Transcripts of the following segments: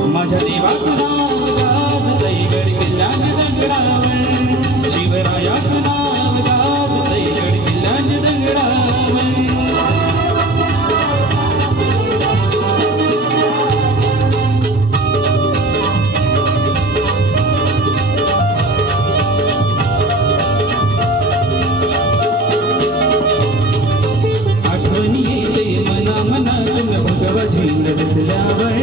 शिवराजाचं नाव गात गड किल्ल्याच्या दगडावर शिवरायाचं नाव गात गड किल्ल्याच्या दगडावर आठवणी येते मना मनातून भगवती दिसल्यावर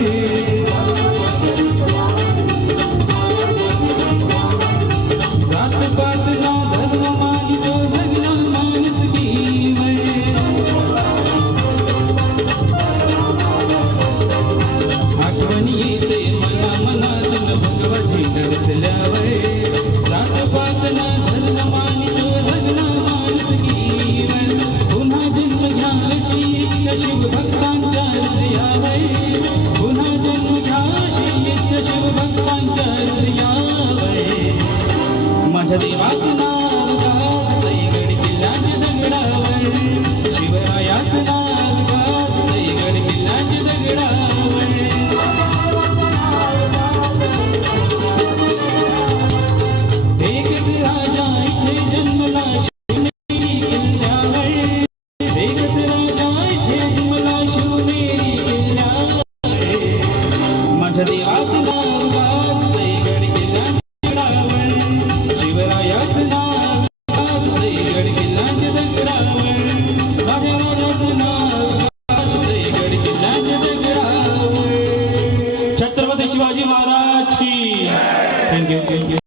माझ्या देवाचं नाव गात गड किल्ल्याच्या दगडावर शिवरायाचं नाव गात गड किल्ल्याच्या दगडावर एकच राजा इथे जन्मला शिवनेरी किल्ल्यावर एकच राजा इथे जन्मला शिवनेरी किल्ल्यावर माझ्या देवाचं नाव गात गड किल्ल्याच्या शिवरायाचं नाव गात गड किल्ल्याच्या दगडावर माझ्या राजाचं नाव गात गड किल्ल्याच्या दगडावर छत्रपती शिवाजी महाराज की थँक्यू.